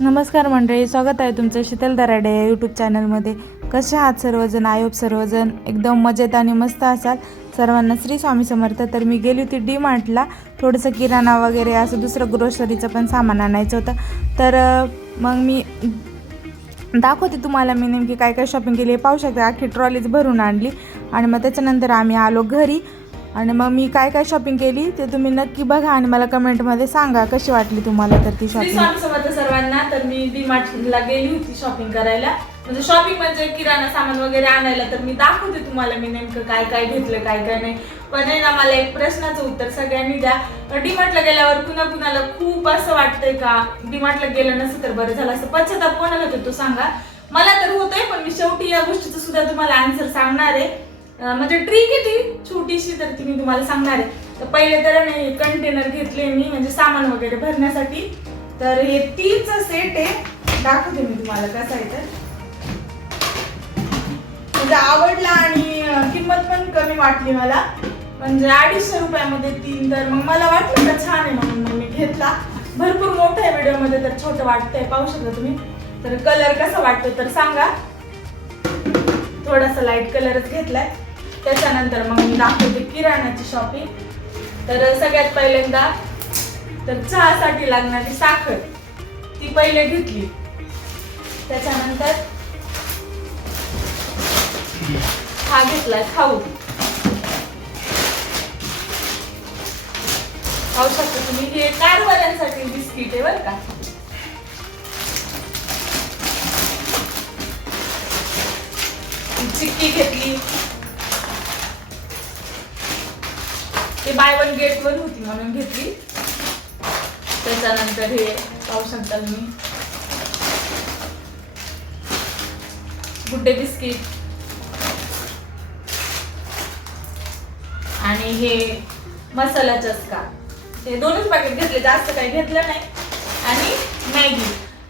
नमस्कार मंडळी, स्वागत आहे तुमचं शीतल दराडे या यूट्यूब चॅनलमध्ये. कसे आहात सर्वजण? आय होप सर्वजण एकदम मजेत आणि मस्त असाल. सर्वांना श्री स्वामी समर्थ. तर मी गेली होती डी मार्टला, थोडंसं किराणा वगैरे असं दुसरं ग्रोसरीचं पण सामान आणायचं होतं. तर मग मी दाखवते तुम्हाला मी नेमकी काय काय शॉपिंग केली. पाहू शकता, अख्खी ट्रॉलीज भरून आणली. आणि मग त्याच्यानंतर आम्ही आलो घरी. आणि मग मी काय काय शॉपिंग केली ते तुम्ही नक्की बघा आणि मला कमेंटमध्ये सांगा कशी वाटली तुम्हाला तर ती शॉपिंग. समजतं सर्वांना. तर मी डी मार्टला गेली होती शॉपिंग करायला, म्हणजे शॉपिंग म्हणजे किराणा सामान वगैरे आणायला. तर मी दाखवते तुम्हाला मी नेमकं काय काय घेतलं काय काय नाही. पण आहे ना, मला एक प्रश्नाचं उत्तर सगळ्यांनी द्या. डी मार्टला गेल्यावर कुणाला खूप असं वाटतंय का डी मार्टला गेलं नसतं तर बरं झालं असं, पश्चाताप कोणाला होतो तो सांगा. मला तर होतोय, पण मी शेवटी या गोष्टीचं सुद्धा तुम्हाला आन्सर सांगणार आहे. म्हणजे ट्रिक आहे ती छोटीशी, तर ती मी तुम्हाला सांगणार आहे. तर पहिले तर नाही कंटेनर घेतले मी, म्हणजे सामान वगैरे भरण्यासाठी. तर हे 3चा सेट आहे, दाखवते मी तुम्हाला कसं आहे. तर म्हणजे आवडला आणि किंमत पण कमी वाटली मला, म्हणजे 250 रुपयामध्ये 3. तर मग मला वाटलं का छान आहे म्हणून मग मी घेतला. भरपूर मोठा आहे व्हिडिओमध्ये, तर छोटं वाटतंय, पाहू शकता तुम्ही. तर कलर कसा वाटतो तर सांगा. थोडासा लाईट कलरच घेतलाय. त्याच्यानंतर मग मी दाखवते किराणाची शॉपिंग. तर सगळ्यात पहिल्यांदा तर चहासाठी लागणारी साखर ती पहिले घेतली. त्याच्यानंतर हा घेतलाय खाऊ. खाऊ शकता तुम्ही. हे कारवाल्यांसाठी बिस्किट आहे बरं का. चिक्की घेतली, ते बाय वन गेट वन होती म्हणून घेतली. त्याच्यानंतर हे पाहू शकता तुम्ही गुड्डे बिस्किट, आणि हे मसाला चस्का. हे 2च पॅकेट घेतले, जास्त काही घेतलं नाही. आणि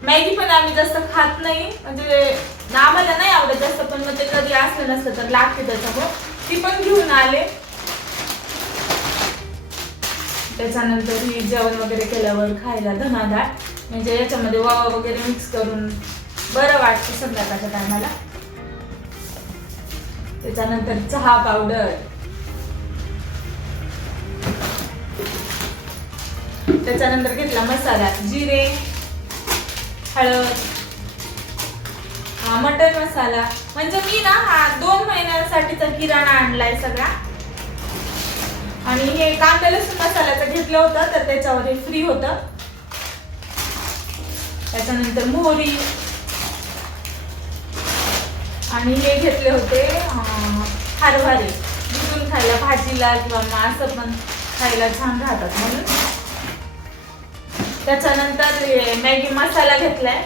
मॅगी पण आम्ही जास्त खात नाही, म्हणजे आम्हाला नाही आवडत जास्त, पण मग ते कधी असलं नसतं तर लागते त्याच्यामुळे ती पण घेऊन आले. त्याच्यानंतर ही जेवण वगैरे केल्यावर खायला धनाडाळ, म्हणजे याच्यामध्ये वावा वगैरे मिक्स करून बरं वाटतं संध्याकाळच्या टायमाला. त्याच्यानंतर चहा पावडर. त्याच्यानंतर घेतला मसाला, जिरे, हळद, मटन मसाला. म्हणजे मी ना हा 2 महिन्यांसाठीचा किराणा आणलाय सगळा. आणि हे कांदा लसूण मसाल्याचं घेतलं होतं, तर त्याच्यावर हे फ्री होतं. त्याच्यानंतर मोहरी, आणि हे घेतले होते हरभरे, भिजून खायला भाजीला किंवा असं पण खायला छान राहतात म्हणून. त्याच्यानंतर मॅगी मसाला घेतलाय.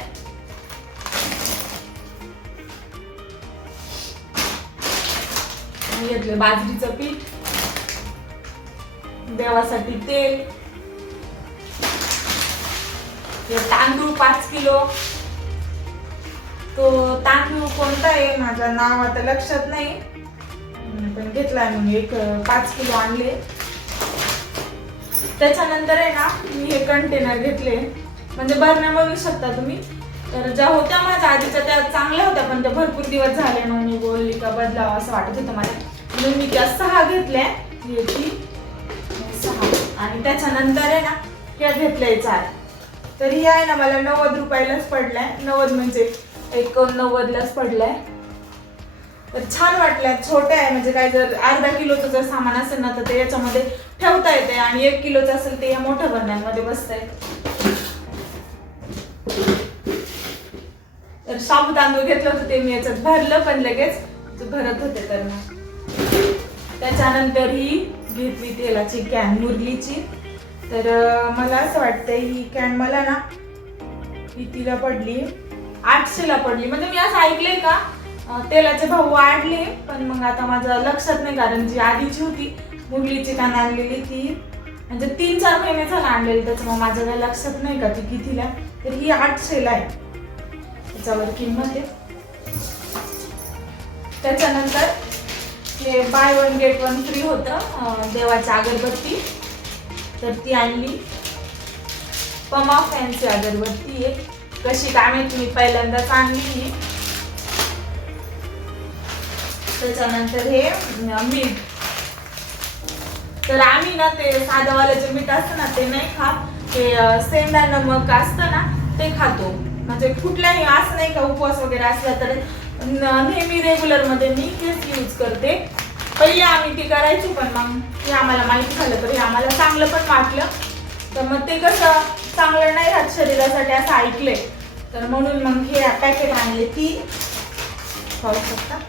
घेतले बाजरीचं पीठ, देवासाठी तेल, तांदूळ 5 किलो. तो तांदूळ कोणता आहे माझं नाव आता लक्षात नाही, पण घेतलाय मग 5 किलो आणले. त्याच्यानंतर आहे ना मी हे कंटेनर घेतले, म्हणजे भरण्या बघू शकता तुम्ही. तर ज्या होत्या माझ्या आधीच्या त्या चांगल्या होत्या, पण त्या भरपूर दिवस झाले मग मी बोलली का बदलावं असं वाटत होतं मला, म्हणून मी त्या 6 घेतल्या. याची 6. आणि त्याच्यानंतर आहे ना ह्या घेतल्या 4. तर ही आहे ना मला 90 रुपयालाच पडलाय. 90 म्हणजे 89लाच पडलाय. तर छान वाटल्या, छोट्या आहे, म्हणजे काय जर अर्धा किलोचं जर सामान असेल ना तर ते याच्यामध्ये ठेवता येते, आणि 1 किलोचं असेल ते या मोठ्या बरण्यांमध्ये बसतंय. तर शाबू तांदूळ घेतलं होतं ते मी याच्यात भरलं, पण लगेच भरत होते. तर त्याच्यानंतर ही घेतली तेलाची कॅन मुरलीची. तर मला असं वाटतंय ही कॅन मला ना कितीला पडली, 800ला पडली. म्हणजे मी असं ऐकलंय का तेलाचे भाव वाढले, पण मग आता माझं लक्षात नाही, कारण जी आधीची होती मुरलीची कॅन आणलेली ती म्हणजे 3-4 महिने झाला आणलेली, त्याच्यामुळे माझं काही लक्षात नाही का ती कितीला. तर ही 800ला आहे, त्याच्यावर किंमत आहे. त्याच्यानंतर हे by one get one free होतं, देवाची अगरबत्ती. तर ती आणली. पमा फॅन्सी अगरबत्ती आहे, कशी काय माहिती, मी पहिल्यांदाच आणली. त्याच्यानंतर हे मीठ. तर आम्ही ना ते साधंवालं जे मीठ असतं ना ते नाही खात, ते सेंधा नमक असतं ना ते खातो. म्हणजे कुठल्याही असं नाही का उपवास वगैरे असला तर नेहमी रेग्युलर मध्ये मी तेच यूज करते. पहिले आम्ही ते करायचो, पण मग हे आम्हाला माहिती झालं तर हे आम्हाला चांगलं पण वाटलं. तर मग ते कसं चांगलं नाही राहत शरीरासाठी असं ऐकलंय, तर म्हणून मग हे पॅकेट आणले 3 पाहू शकता.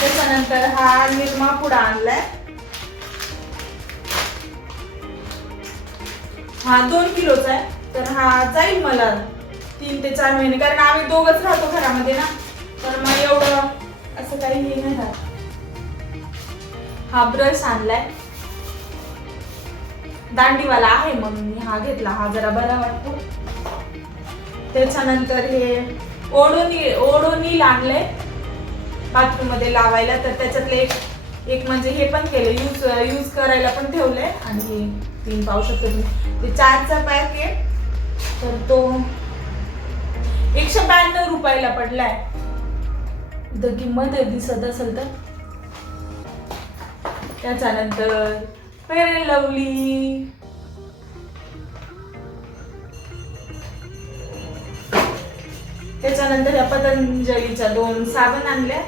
त्याच्यानंतर हा निरमा पुडा आणलाय, हा 2 किलोचा आहे. तर हा जाईल मला 3 ते 4 महिने, कारण आम्ही दोघच राहतो घरामध्ये ना, तर मग एवढं असं काही हे नाही राहत. हा ब्रश आणलाय, दांडीवाला आहे म्हणून मी हा घेतला, हा जरा बरा वाटतो. त्याच्यानंतर हे ओडोनील आणलंय बाथरूम मध्ये लावायला. तर त्याच्यातले एक म्हणजे हे पण केलं, यूज करायला पण ठेवलंय. आणि हे 3 पाहू शकतो तुम्ही, ते 4चा पॅक आहे. तर तो 192 रुपयाला पडलाय. इथं किंमत आहे दिसत असेल तर. त्याच्यानंतर फेअर अँड लवली, त्याच्यानंतर या पतंजलीच्या 2 साबण आणल्या.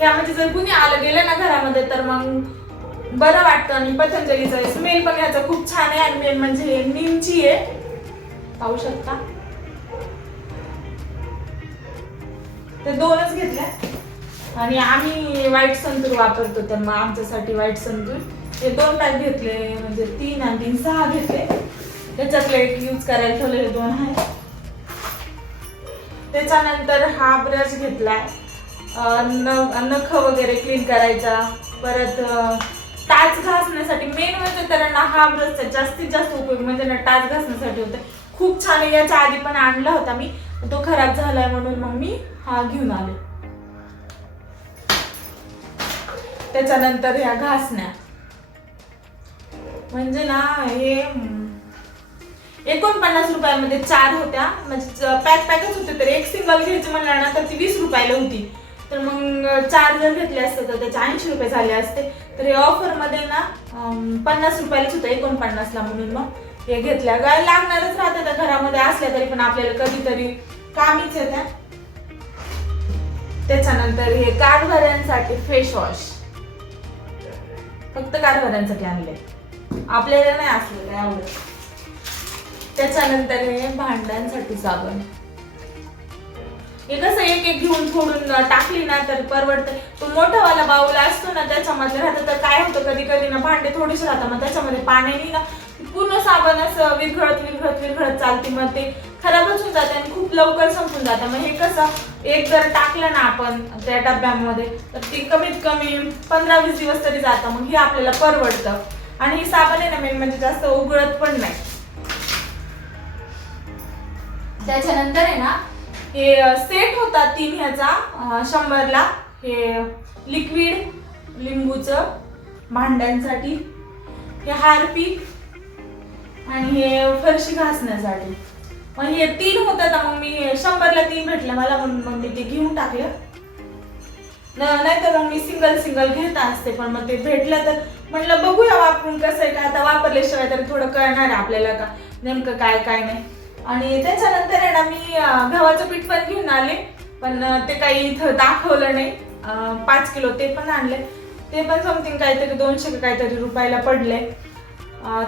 या म्हणजे जर कुणी आलं गेलं ना घरामध्ये तर मग बरं वाटतं. आणि पतंजलीचा स्मेल पण याचा खूप छान आहे. आणि मेन म्हणजे नीमची आहे, पाहू शकता. ते 2च घेतल्या. आणि आम्ही व्हाईट संतूर वापरतो, तर मग आमच्यासाठी व्हाईट संतूर हे 2 पॅक घेतले, म्हणजे 3 आणि 3 6 घेतले. त्याच्यातलं एक यूज करायला ठेवलेले 2 आहे. त्याच्यानंतर हा ब्रश घेतलाय, नख वगैरे क्लीन करायचा. परत टाच घासण्यासाठी, मेन म्हणजे तर ना हा ब्रशचा जास्तीत जास्त उपयोग म्हणजे ना टाच घासण्यासाठी होतं. खूप छान आहे. याच्या आधी पण आणला होता मी, तो खराब झालाय म्हणून मग मी हा घेऊन आले. त्याच्यानंतर ह्या घासण्या, म्हणजे ना हे 49 रुपयामध्ये 4 होत्या. म्हणजे पॅकच होते. तर एक सिंगल घ्यायची म्हणलं ना तर ती 20 रुपयाला होती. तर मग 4 जर घेतले असते तर त्याचे 80 रुपये झाले असते. तर हे ऑफर मध्ये ना 50 रुपयालाच होतं, 49ला, म्हणून मग हे घेतल्या. गाय लागणारच राहते त्या घरामध्ये असल्या तरी पण आपल्याला कधीतरी कामीच येत्या. त्याच्यानंतर हे कारभाऱ्यांसाठी फेस वॉश, फक्त कारभाऱ्यांसाठी आणले, आपल्याला नाही असलं काय आवडत. त्याच्यानंतर हे भांड्यांसाठी साबण. हे कसं एक एक घेऊन फोडून टाकली ना तर परवडतं. तो मोठावाला बाऊल असतो ना त्याच्यामध्ये राहतं, तर काय होतं कधी कधी ना भांडे थोडीशी राहतात, मग त्याच्यामध्ये पाण्याने ना पूर्ण साबण असं विरघळत चालते, मग ते खराबच होऊन जाते आणि खूप लवकर संपून जातं. मग हे कसं एक जर टाकलं ना आपण त्या डब्यामध्ये तर ती कमीत कमी 15-20 दिवस तरी जातं. मग हे आपल्याला परवडतं. आणि ही साबण आहे ना मेन म्हणजे जास्त उघडत पण नाही. त्याच्यानंतर आहे ना हे सेट होता 3 ह्याचा 100ला. हे लिक्विड लिंबूचं भांड्यांसाठी, हे हार्पिक आणि हे फरशी घासण्यासाठी. मग हे 3 होतात. मग मी 100ला 3 भेटले मला म्हणून मग मी ते घेऊन टाकलं. नाहीतर मग मी सिंगल घेत असते, पण मग ते भेटलं तर म्हटलं बघूया वापरून कसं आहे का. आता वापरल्याशिवाय तर थोडं कळणार आहे आपल्याला का नेमकं काय काय नाही. आणि त्याच्यानंतर आहे ना मी गव्हाचं पीठ पण घेऊन आले, पण ते काही इथं दाखवलं नाही. 5 किलो ते पण आणले. ते पण समथिंग काहीतरी 200 काहीतरी रुपयाला पडले.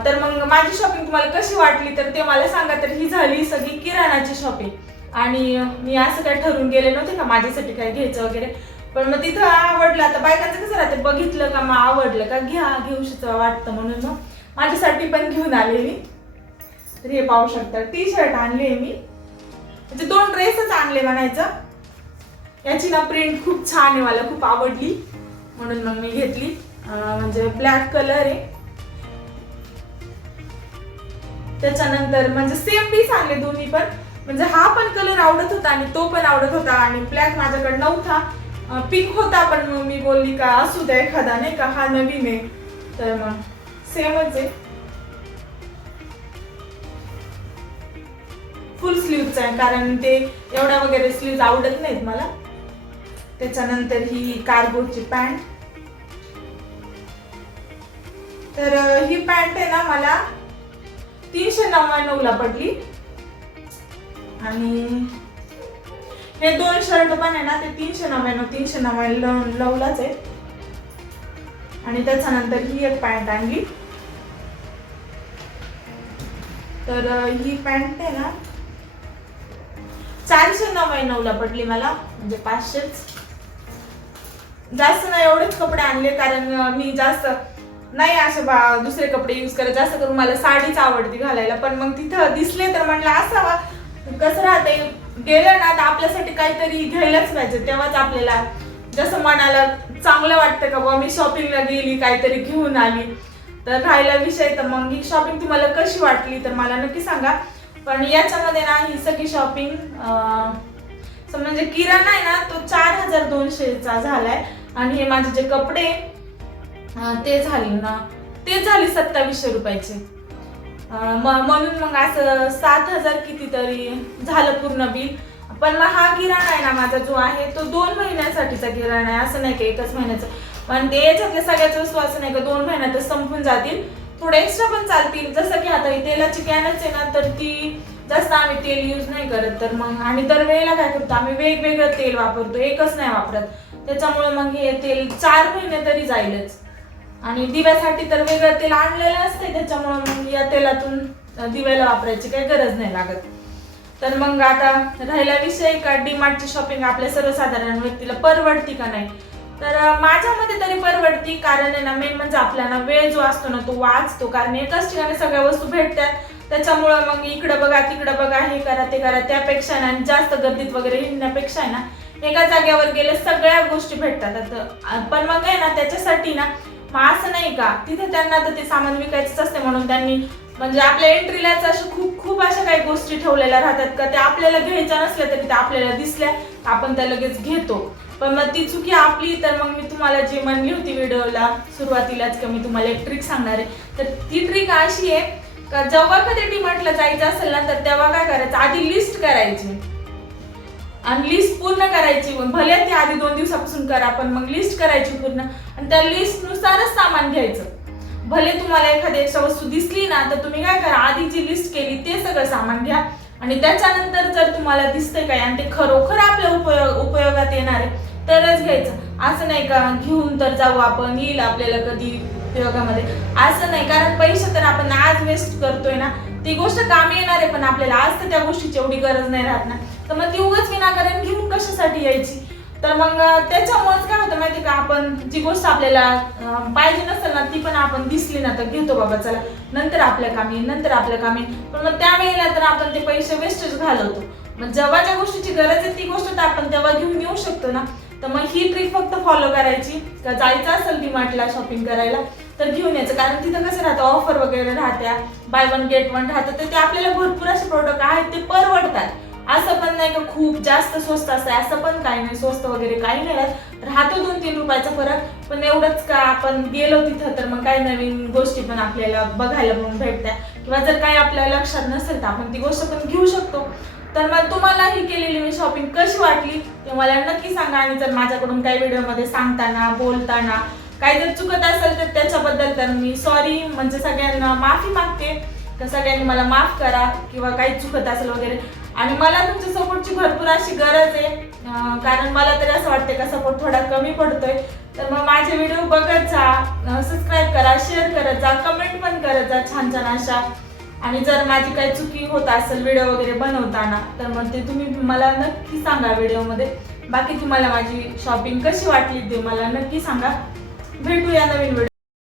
तर मग माझी शॉपिंग तुम्हाला कशी वाटली तर ते मला सांगा. तर ही झाली सगळी किराणाची शॉपिंग. आणि मी असं काय ठरवून गेले नव्हते का माझ्यासाठी काय घ्यायचं वगैरे, पण मग तिथं आवडलं. आता बायकांचं कसं राहतं, बघितलं का मग आवडलं का घेऊशीच वाटतं, म्हणून मग माझ्यासाठी पण घेऊन आले मी. तर हे पाहू शकता, टी शर्ट आणले मी, म्हणजे 2 ड्रेसच आणले म्हणायचं. याची ना प्रिंट खूप छान आहे, मला खूप आवडली म्हणून मग मी घेतली. म्हणजे ब्लॅक कलर आहे. त्याच्यानंतर म्हणजे सेम पीस आणले दोन्ही पण, म्हणजे हा पण कलर आवडत होता आणि तो पण आवडत होता. आणि ब्लॅक माझ्याकडे नव्हता, पिंक होता, पण मग मी बोलली का असू द्या एखादा, नाही का हा नवीन आहे तर मग सेमच आहे. फुल स्लीवचा आहे, कारण ते एवढ्या वगैरे स्लीव्ज आवडत नाहीत मला. त्याच्यानंतर ही कार्गोची पॅन्ट. तर ही पॅन्ट आहे ना मला 399 ला पडली. आणि हे 2 शर्ट पण आहे ना ते 399 लाच आहे. आणि त्याच्यानंतर ही एक पॅन्ट आणली. तर ही पॅन्ट आहे ना 499 ला पडली मला, म्हणजे 500च. जास्त नाही, एवढेच कपडे आणले, कारण मी जास्त नाही असे दुसरे कपडे यूज करत. जास्त करून मला साडीच आवडते घालायला. पण मग तिथं दिसले तर म्हटलं असावा. कसं राहते, गेलं ना तर आपल्यासाठी काहीतरी घ्यायलाच पाहिजे, तेव्हाच आपल्याला जसं मनाला चांगलं वाटतं का बाबा मी शॉपिंगला गेली, काहीतरी घेऊन आली. तर राहिला विषय, तर मग ही शॉपिंग तुम्हाला कशी वाटली तर मला नक्की सांगा. पण याच्यामध्ये ना ही सगळी शॉपिंग म्हणजे किराणा आहे ना तो 4200चा झालाय. आणि हे माझे जे कपडे ते झाले 2700 रुपयाचे. म्हणून मग असं 7000 कितीतरी झालं पूर्ण बिल. पण मग हा किराणा आहे ना माझा जो आहे तो 2 महिन्यासाठीचा किराणा आहे, असं नाही का एकच महिन्याचा. पण ते याच्यातल्या सगळ्याच वस्तू असं नाही का 2 महिन्यातच संपून जातील, थोडे एक्स्ट्रा पण चालतील. जसं की आता ही तेलाची कॅनच आहे ना, तर ती जास्त आम्ही तेल यूज नाही करत. तर मग आणि दरवेळेला काय करतो आम्ही वेगवेगळं तेल वापरतो, एकच नाही वापरत. त्याच्यामुळे मग हे तेल 4 महिने तरी जाईलच. आणि दिव्यासाठी तर वेगळं तेल आणलेलं असते, त्याच्यामुळे मग या तेलातून दिव्याला वापरायची काही गरज नाही लागत. तर मग आता राहिला विषय का डीमार्टची शॉपिंग आपल्या सर्वसाधारण व्यक्तीला परवडती का नाही. तर माझ्या मते तरी परवडती, कारण आहे ना मेन म्हणजे आपल्याला वेळ जो असतो ना तो वाचतो. कारण एकाच ठिकाणी सगळ्या वस्तू भेटतात, त्याच्यामुळे मग इकडं बघा तिकडं बघा, हे करा ते करा, त्यापेक्षा ना जास्त गर्दीत वगैरे हिंडण्यापेक्षा आहे ना एका जागेवर गेले सगळ्या गोष्टी भेटतात. पण मग आहे ना त्याच्यासाठी ना मग असं नाही का तिथे त्यांना तर ते सामान विकायचंच असते, म्हणून त्यांनी म्हणजे आपल्या एंट्रीलाच अशा खूप अशा काही गोष्टी ठेवलेल्या राहतात का त्या आपल्याला घ्यायच्या नसल्या तरी त्या आपल्याला दिसल्या आपण त्या लगेच घेतो. पण मग ती चुकी आपली. तर मग मी तुम्हाला जी म्हणली होती व्हिडिओला सुरुवातीलाच की मी तुम्हाला एक ट्रिक सांगणार आहे. तर ती ट्रिक अशी आहे का जेव्हा कधी डीमार्टला जायचं असेल ना तर तेव्हा काय करायचं, आधी लिस्ट करायची आणि लिस्ट पूर्ण करायची. भले ती आधी 2 दिवसापासून करा, पण मग लिस्ट करायची पूर्ण आणि त्या लिस्ट नुसारच सामान घ्यायचं. भले तुम्हाला एखादी एक्स्ट्रा वस्तू दिसली ना तर तुम्ही काय करा, आधी जी लिस्ट केली ते सगळं सामान घ्या आणि त्याच्यानंतर जर तुम्हाला दिसतंय काय आणि ते खरोखर आपल्या उपयोगात येणार आहे तरच घ्यायचं. असं नाही का घेऊन तर जाऊ आपण, येईल आपल्याला कधी उपयोगामध्ये, असं नाही. कारण पैसे तर आपण आज वेस्ट करतोय ना, ती गोष्ट कामी येणार आहे पण आपल्याला आज तर त्या गोष्टीची एवढी गरज नाही राहत ना, तर मग ती उगाच विनाकारण घेऊन कशासाठी यायची. तर मग त्याच्यामुळेच काय होतं माहिती का, आपण जी गोष्ट आपल्याला पाहिजे नसेल ना ती पण आपण दिसली ना तर घेतो बाबा चला नंतर आपल्या कामी पण मग त्यावेळेला तर आपण ते पैसे वेस्टच घालवतो. मग जेव्हा ज्या गोष्टीची गरज आहे ती गोष्ट तर आपण तेव्हा घेऊन येऊ शकतो ना. तर मग ही ट्रिक फक्त फॉलो करायची का जायचं असेल डीमार्टला शॉपिंग करायला तर घेऊन यायचं. कारण तिथं कसं राहतं ऑफर वगैरे राहत्या, बाय 1 गेट 1 राहतं, तर ते आपल्याला भरपूर असे प्रोडक्ट आहेत ते परवडतात. असं पण नाही का खूप जास्त स्वस्त असतं, असं पण काही नाही, स्वस्त वगैरे काही नाही राहतो 2-3 रुपयाचा फरक. पण एवढंच का आपण गेलो तिथं तर मग काही नवीन गोष्टी पण आपल्याला बघायला पण भेटत्या, किंवा जर काही आपल्या लक्षात नसेल तर आपण ती गोष्ट पण घेऊ शकतो. तर मग तुम्हाला ही केलेली मी शॉपिंग कशी वाटली ते मला नक्की सांगा. आणि जर माझ्याकडून काही व्हिडिओमध्ये सांगताना बोलताना काही जर चुकत असेल तर त्याच्याबद्दल तर मी सॉरी, म्हणजे सगळ्यांना माफी मागते का सगळ्यांनी मला माफ करा किंवा काही चुकत असेल वगैरे. आणि मला तुमच्या सपोर्टची भरपूर अशी गरज आहे, कारण मला तरी असं वाटतं का सपोर्ट थोडा कमी पडतोय. तर मग माझे व्हिडिओ बघत जा, सबस्क्राईब करा, शेअर करत जा, कमेंट पण करत जा छान छान अशा. आणि जर माझी काही चुकी होत असेल व्हिडिओ वगैरे बनवताना तर मग ते तुम्ही मला नक्की सांगा व्हिडिओमध्ये. बाकी तुम्हाला माझी शॉपिंग कशी वाटली ते मला नक्की सांगा. भेटूया नवीन व्हिडिओ.